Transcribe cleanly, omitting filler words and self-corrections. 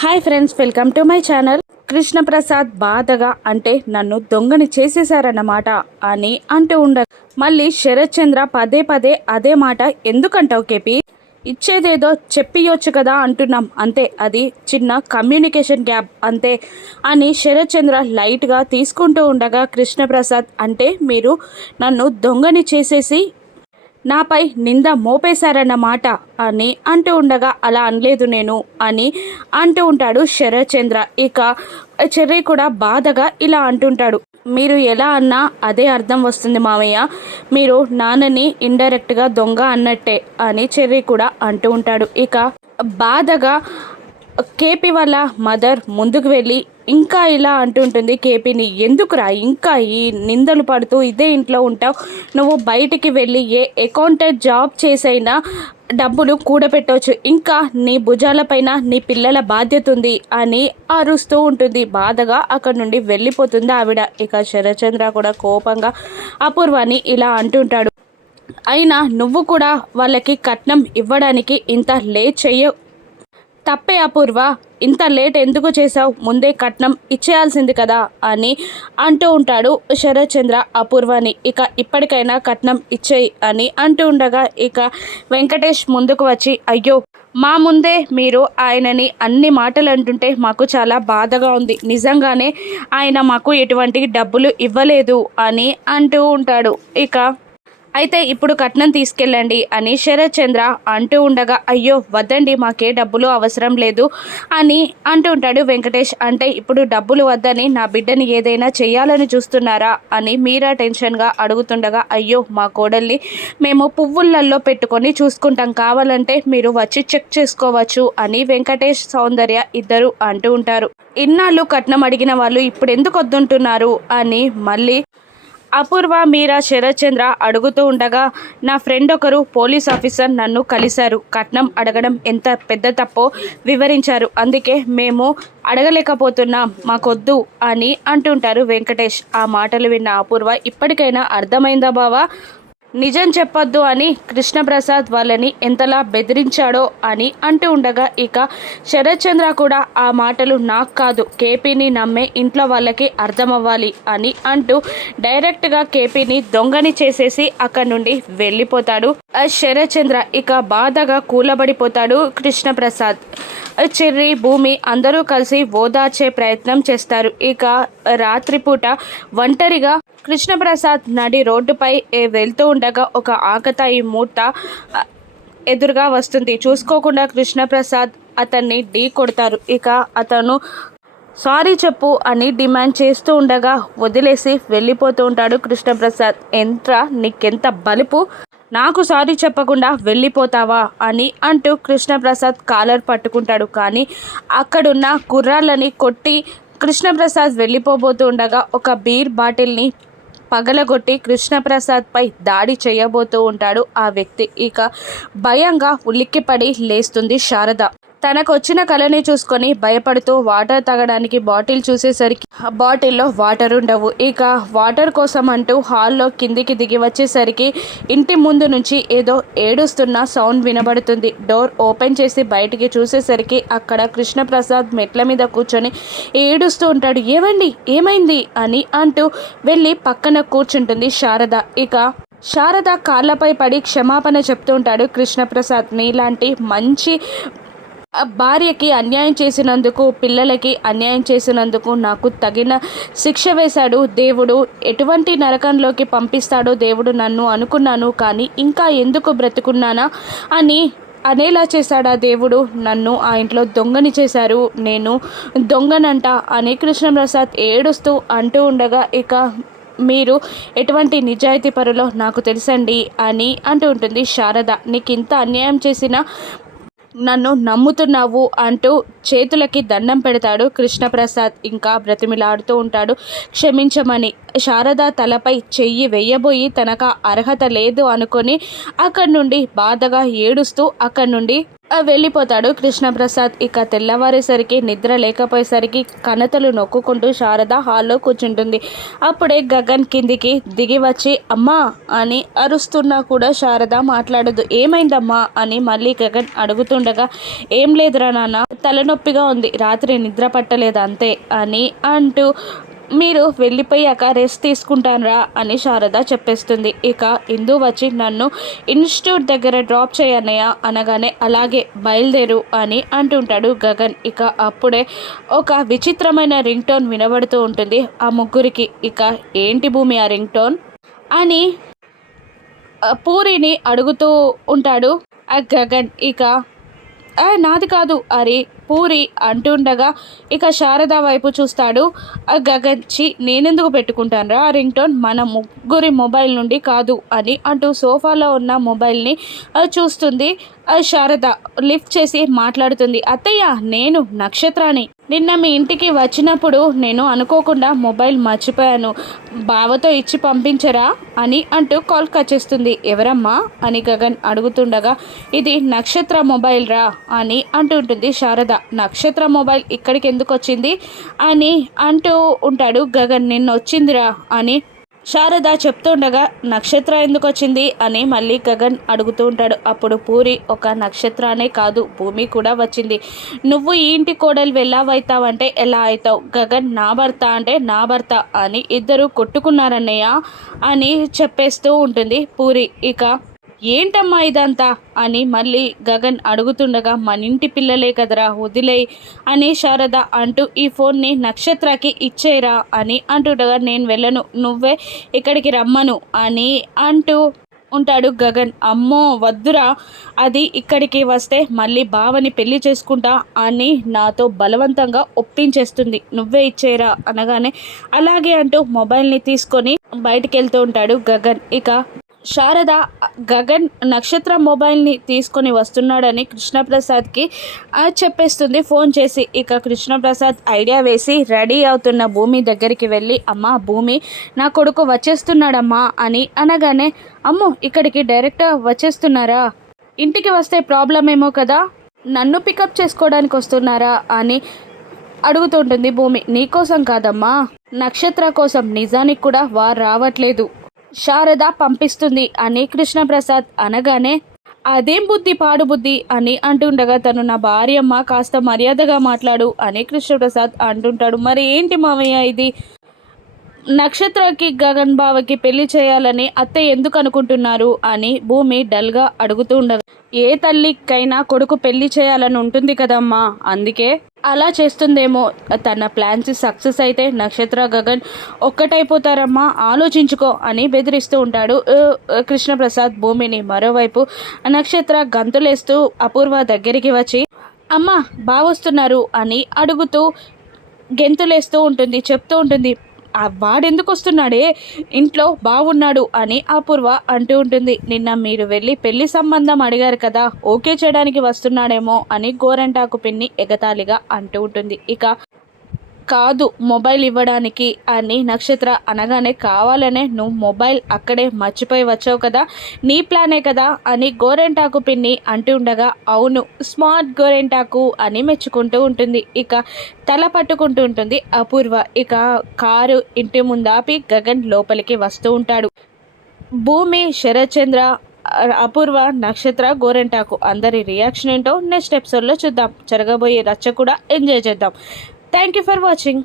Hi friends, welcome to my channel. Krishnaprasad బాధగా అంటే నన్ను దొంగని చేసేశారన్నమాట అని అంటూ ఉండగా మళ్ళీ శరత్ చంద్ర పదే పదే అదే మాట ఎందుకంటావు కేపీ, ఇచ్చేదేదో చెప్పియొచ్చు కదా అంటున్నాం అంతే, అది చిన్న కమ్యూనికేషన్ గ్యాప్ అంతే అని శరత్ చంద్ర లైట్గా తీసుకుంటూ ఉండగా కృష్ణప్రసాద్ అంటే మీరు నన్ను దొంగని చేసేసి నాపై నింద మోపేశారన్నమాట అని అంటూ ఉండగా అలా అనలేదు నేను అని అంటూ ఉంటాడు శరత్ చంద్ర. ఇక చెర్రీ కూడా బాధగా ఇలా అంటుంటాడు, మీరు ఎలా అన్నా అదే అర్థం వస్తుంది మామయ్య, మీరు నాన్నని ఇండైరెక్ట్గా దొంగ అన్నట్టే అని చెర్రీ కూడా అంటూ ఉంటాడు. ఇక బాధగా కేపీ వాళ్ళ మదర్ ముందుకు వెళ్ళి ఇంకా ఇలా అంటుంటుంది కేపీని, ఎందుకురా ఇంకా ఈ నిందలు పడుతూ ఇదే ఇంట్లో ఉంటావు, నువ్వు బయటికి వెళ్ళి ఏ అకౌంటెంట్ జాబ్ చేసైనా డబ్బులు కూడబెట్టవచ్చు, ఇంకా నీ భుజాలపైన నీ పిల్లల బాధ్యత ఉంది అని అరుస్తూ ఉంటుంది. బాధగా అక్కడి నుండి వెళ్ళిపోతుంది ఆవిడ. ఇక శరత్చంద్ర కూడా కోపంగా అపూర్వాని ఇలా అంటుంటాడు, అయినా నువ్వు కూడా వాళ్ళకి కట్నం ఇవ్వడానికి ఇంత లేట్ తప్పే అపూర్వ, ఇంత లేట్ ఎందుకు చేసావు, ముందే కట్నం ఇచ్చేయాల్సింది కదా అని అంటూ ఉంటాడు శరత్ చంద్ర అపూర్వని. ఇక ఇప్పటికైనా కట్నం ఇచ్చేయి అని అంటూ ఉండగా ఇక వెంకటేష్ ముందుకు వచ్చి, అయ్యో మా ముందే మీరు ఆయనని అన్ని మాటలు అంటుంటే మాకు చాలా బాధగా ఉంది, నిజంగానే ఆయన మాకు ఎటువంటి డబ్బులు ఇవ్వలేదు అని అంటూ ఉంటాడు. ఇక అయితే ఇప్పుడు కట్నం తీసుకెళ్ళండి అని శరత్ చంద్ర అంటూ ఉండగా, అయ్యో వద్దండి మాకే డబ్బులు అవసరం లేదు అని అంటూ ఉంటాడు వెంకటేష్. అంటే ఇప్పుడు డబ్బులు వద్దని నా బిడ్డని ఏదైనా చేయాలని చూస్తున్నారా అని మీరా టెన్షన్గా అడుగుతుండగా, అయ్యో మా కోడల్ని మేము పువ్వులల్లో పెట్టుకొని చూసుకుంటాం, కావాలంటే మీరు వచ్చి చెక్ చేసుకోవచ్చు అని వెంకటేష్ సౌందర్య ఇద్దరు అంటూ ఉంటారు. ఇన్నాళ్ళు కట్నం అడిగిన వాళ్ళు ఇప్పుడు ఎందుకు వద్దుంటున్నారు అని మళ్ళీ అపూర్వ మీరా శరత్ చంద్ర అడుగుతూ ఉండగా, నా ఫ్రెండ్ ఒకరు పోలీస్ ఆఫీసర్ నన్ను కలిశారు, కట్నం అడగడం ఎంత పెద్ద తప్పో వివరించారు, అందుకే మేము అడగలేకపోతున్నాం, మాకొద్దు అని అంటుంటారు వెంకటేష్. ఆ మాటలు విన్న అపూర్వ, ఇప్పటికైనా అర్థమైందా బావా, నిజం చెప్పొద్దు అని కృష్ణప్రసాద్ వాళ్ళని ఎంతలా బెదిరించాడో అని అంటూ ఉండగా ఇక శరత్ చంద్ర కూడా ఆ మాటలు నాకు కాదు కేపీని నమ్మే ఇంట్లో వాళ్ళకి అర్థమవ్వాలి అని అంటూ డైరెక్ట్గా కేపీని దొంగని చేసేసి అక్కడి నుండి వెళ్ళిపోతాడు శరత్ చంద్ర. ఇక బాధగా కూలబడిపోతాడు కృష్ణప్రసాద్. చెర్రీ భూమి అందరూ కలిసి ఓదార్చే ప్రయత్నం చేస్తారు. ఇక రాత్రిపూట ఒంటరిగా కృష్ణప్రసాద్ నడి రోడ్డుపై వెళ్తూ ఉండగా ఒక ఆకతాయి మూట ఎదురుగా వస్తుంది. చూసుకోకుండా కృష్ణప్రసాద్ అతన్ని ఢీ కొడతారు. ఇక అతను సారీ చెప్పు అని డిమాండ్ చేస్తూ ఉండగా వదిలేసి వెళ్ళిపోతూ ఉంటాడు కృష్ణప్రసాద్. ఎంట్రా నీకెంత బలుపు, నాకు సారీ చెప్పకుండా వెళ్ళిపోతావా అని అంటూ కృష్ణప్రసాద్ కాలర్ పట్టుకుంటాడు. కానీ అక్కడున్న కుర్రాళ్ళని కొట్టి కృష్ణప్రసాద్ వెళ్ళిపోబోతూ ఉండగా ఒక బీర్ బాటిల్ని పగలగొట్టి కృష్ణప్రసాద్పై దాడి చేయబోతూ ఉంటాడు ఆ వ్యక్తి. ఇక భయంగా ఉలిక్కిపడి లేస్తుంది శారద. తనకు వచ్చిన కళని చూసుకొని భయపడుతూ వాటర్ తాగడానికి బాటిల్ చూసేసరికి బాటిల్లో వాటర్ ఉండవు. ఇక వాటర్ కోసం అంటూ హాల్లో కిందికి దిగి వచ్చేసరికి ఇంటి ముందు నుంచి ఏదో ఏడుస్తున్న సౌండ్ వినబడుతుంది. డోర్ ఓపెన్ చేసి బయటికి చూసేసరికి అక్కడ కృష్ణప్రసాద్ మెట్ల మీద కూర్చొని ఏడుస్తూ ఉంటాడు. ఏమండి ఏమైంది అని అంటూ వెళ్ళి పక్కన కూర్చుంటుంది శారద. ఇక శారద కాళ్ళపై పడి క్షమాపణ చెప్తూ ఉంటాడు కృష్ణప్రసాద్. నీలాంటి మంచి భార్యకి అన్యాయం చేసినందుకు, పిల్లలకి అన్యాయం చేసినందుకు నాకు తగిన శిక్ష వేశాడు దేవుడు, ఎటువంటి నరకంలోకి పంపిస్తాడో దేవుడు నన్ను అనుకున్నాను, కానీ ఇంకా ఎందుకు బ్రతుకున్నానా అని అనేలా చేశాడా దేవుడు, నన్ను ఆ ఇంట్లో దొంగని చేశారు, నేను దొంగనంట అని కృష్ణప్రసాద్ ఏడుస్తూ అంటూ ఉండగా ఇక మీరు ఎటువంటి నిజాయితీ పరులో నాకు తెలుసండి అని అంటూ ఉంటుంది శారద. నీకు ఇంత అన్యాయం చేసిన నన్ను నమ్ముతున్నావు అంటూ చేతులకి దండం పెడతాడు కృష్ణప్రసాద్. ఇంకా బ్రతిమిలాడుతూ ఉంటాడు క్షమించమని. శారద తలపై చెయ్యి వెయ్యబోయి తనకు అర్హత లేదు అనుకొని అక్కడి నుండి బాధగా ఏడుస్తూ అక్కడి నుండి వెళ్ళిపోతాడు కృష్ణప్రసాద్. ఇక తెల్లవారేసరికి నిద్ర లేకపోయేసరికి కణతలు నొక్కుంటూ శారద హాల్లో కూర్చుంటుంది. అప్పుడే గగన్ కిందికి దిగి వచ్చి అమ్మా అని అరుస్తున్నా కూడా శారద మాట్లాడదు. ఏమైందమ్మా అని మళ్ళీ గగన్ అడుగుతుండగా ఏం లేదురా నాన్న, తలనొప్పిగా ఉంది, రాత్రి నిద్ర పట్టలేదు అంతే అని అంటూ మీరు వెళ్ళిపోయాక రెస్ట్ తీసుకుంటానరా అని శారద చెప్పేస్తుంది. ఇక ఇందు వచ్చి నన్ను ఇన్స్టిట్యూట్ దగ్గర డ్రాప్ చేయన్నయ్య అనగానే అలాగే బయలుదేరు అని అంటుంటాడు గగన్. ఇక అప్పుడే ఒక విచిత్రమైన రింగ్ టోన్ వినబడుతూ ఉంటుంది ఆ ముగ్గురికి. ఇక ఏంటి భూమి ఆ రింగ్ టోన్ అని పూరిని అడుగుతూ ఉంటాడు ఆ గగన్. ఇక నాది కాదు అరి పూరి అంటుండగా ఇక శారద వైపు చూస్తాడు గగన్. నేనెందుకు పెట్టుకుంటానురా ఆ రింగ్ టోన్, మన ముగ్గురి మొబైల్ నుండి కాదు అని అంటూ సోఫాలో ఉన్న మొబైల్ని చూస్తుంది శారద. లిఫ్ట్ చేసి మాట్లాడుతుంది. అత్తయ్య నేను నక్షత్రాని, నిన్న మీ ఇంటికి వచ్చినప్పుడు నేను అనుకోకుండా మొబైల్ మర్చిపోయాను, బావతో ఇచ్చి పంపించరా అని అంటూ కాల్ కట్ చేస్తుంది. ఎవరమ్మా అని గగన్ అడుగుతుండగా ఇది నక్షత్ర మొబైల్ రా అని అంటుంటుంది శారద. నక్షత్ర మొబైల్ ఇక్కడికి ఎందుకు వచ్చింది అని అంటూ ఉంటాడు గగన్. నిన్న వచ్చిందిరా అని శారద చెప్తుండగా నక్షత్ర ఎందుకు వచ్చింది అని మళ్ళీ గగన్ అడుగుతూ ఉంటాడు. అప్పుడు పూరి ఒక నక్షత్రానే కాదు భూమి కూడా వచ్చింది, నువ్వు ఈ ఇంటి కోడలు వెళ్ళావైతావంటే ఎలా అవుతావు, గగన్ నా భర్త అంటే నా భర్త అని ఇద్దరు కొట్టుకున్నారన్నయ్య అని చెప్పేస్తూ ఉంటుంది పూరి. ఇక ఏంటమ్మా ఇదంతా అని మళ్ళీ గగన్ అడుగుతుండగా మన ఇంటి పిల్లలే కదరా వదిలేయి అని శారద అంటూ ఈ ఫోన్ని నక్షత్రకి ఇచ్చేరా అని అంటుండగా నేను వెళ్ళను, నువ్వే ఇక్కడికి రమ్మను అని అంటూ ఉంటాడు గగన్. అమ్మో వద్దురా, అది ఇక్కడికి వస్తే మళ్ళీ బావని పెళ్లి చేసుకుంటా అని నాతో బలవంతంగా ఒప్పించేస్తుంది, నువ్వే ఇచ్చేరా అనగానే అలాగే అంటూ మొబైల్ని తీసుకొని బయటికి వెళ్తూ ఉంటాడు గగన్. ఇక శారద గగన్ నక్షత్ర మొబైల్ని తీసుకొని వస్తున్నాడని కృష్ణప్రసాద్కి చెప్పేస్తుంది ఫోన్ చేసి. ఇక కృష్ణప్రసాద్ ఐడియా వేసి రెడీ అవుతున్న భూమి దగ్గరికి వెళ్ళి అమ్మా భూమి నా కొడుకు వచ్చేస్తున్నాడమ్మా అని అనగానే అమ్మో ఇక్కడికి డైరెక్ట్ వచ్చేస్తున్నారా, ఇంటికి వస్తే ప్రాబ్లం ఏమో కదా, నన్ను పికప్ చేసుకోవడానికి వస్తున్నారా అని అడుగుతుంటుంది భూమి. నీకోసం కాదమ్మా నక్షత్ర కోసం, నిజానికి కూడా వారు రావట్లేదు, శారద పంపిస్తుంది అని కృష్ణప్రసాద్ అనగానే అదేం బుద్ధి పాడు బుద్ధి అని అంటుండగా తను నా భార్యమ్మ కాస్త మర్యాదగా మాట్లాడు అని కృష్ణప్రసాద్ అంటుంటాడు. మరి ఏంటి మావయ్య ఇది, నక్షత్రకి గగన్ బావకి పెళ్లి చేయాలని అత్తయ్య ఎందుకు అనుకుంటున్నారు అని భూమి డల్గా అడుగుతూ ఉండగా ఏ తల్లికైనా కొడుకు పెళ్లి చేయాలని ఉంటుంది కదమ్మా, అందుకే అలా చేస్తుందేమో, తన ప్లాన్స్ సక్సెస్ అయితే నక్షత్ర గగన్ ఒక్కటైపోతారమ్మా, ఆలోచించుకో అని బెదిరిస్తూ ఉంటాడు కృష్ణప్రసాద్ భూమిని. మరోవైపు నక్షత్ర గంతులేస్తూ అపూర్వ దగ్గరికి వచ్చి అమ్మ బావొస్తున్నారు అని అడుగుతూ గెంతులేస్తూ ఉంటుంది, చెప్తూ ఉంటుంది వాడెందుకు వస్తున్నాడే, ఇంట్లో బాగున్నాడు అని అపూర్వ అంటూ ఉంటుంది. నిన్న మీరు వెళ్ళి పెళ్లి సంబంధం అడిగారు కదా, ఓకే చేయడానికి వస్తున్నాడేమో అని గోరంటాకు పిన్ని ఎగతాళిగా అంటూ ఉంటుంది. ఇక కాదు మొబైల్ ఇవ్వడానికి అని నక్షత్ర అనగానే కావాలనే నువ్వు మొబైల్ అక్కడే మర్చిపోయి వచ్చావు కదా, నీ ప్లానే కదా అని గోరెంటాకు పిన్ని అంటూ ఉండగా అవును స్మార్ట్ గోరెంటాకు అని మెచ్చుకుంటూ ఉంటుంది. ఇక తల పట్టుకుంటూ ఉంటుంది అపూర్వ. ఇక కారు ఇంటి ముందాపి గగన్ లోపలికి వస్తూ ఉంటాడు. భూమి, శరత్చంద్ర, అపూర్వ, నక్షత్ర, గోరెంటాకు అందరి రియాక్షన్ ఏంటో నెక్స్ట్ ఎపిసోడ్లో చూద్దాం. జరగబోయే రచ్చ కూడా ఎంజాయ్ చేద్దాం. Thank you for watching.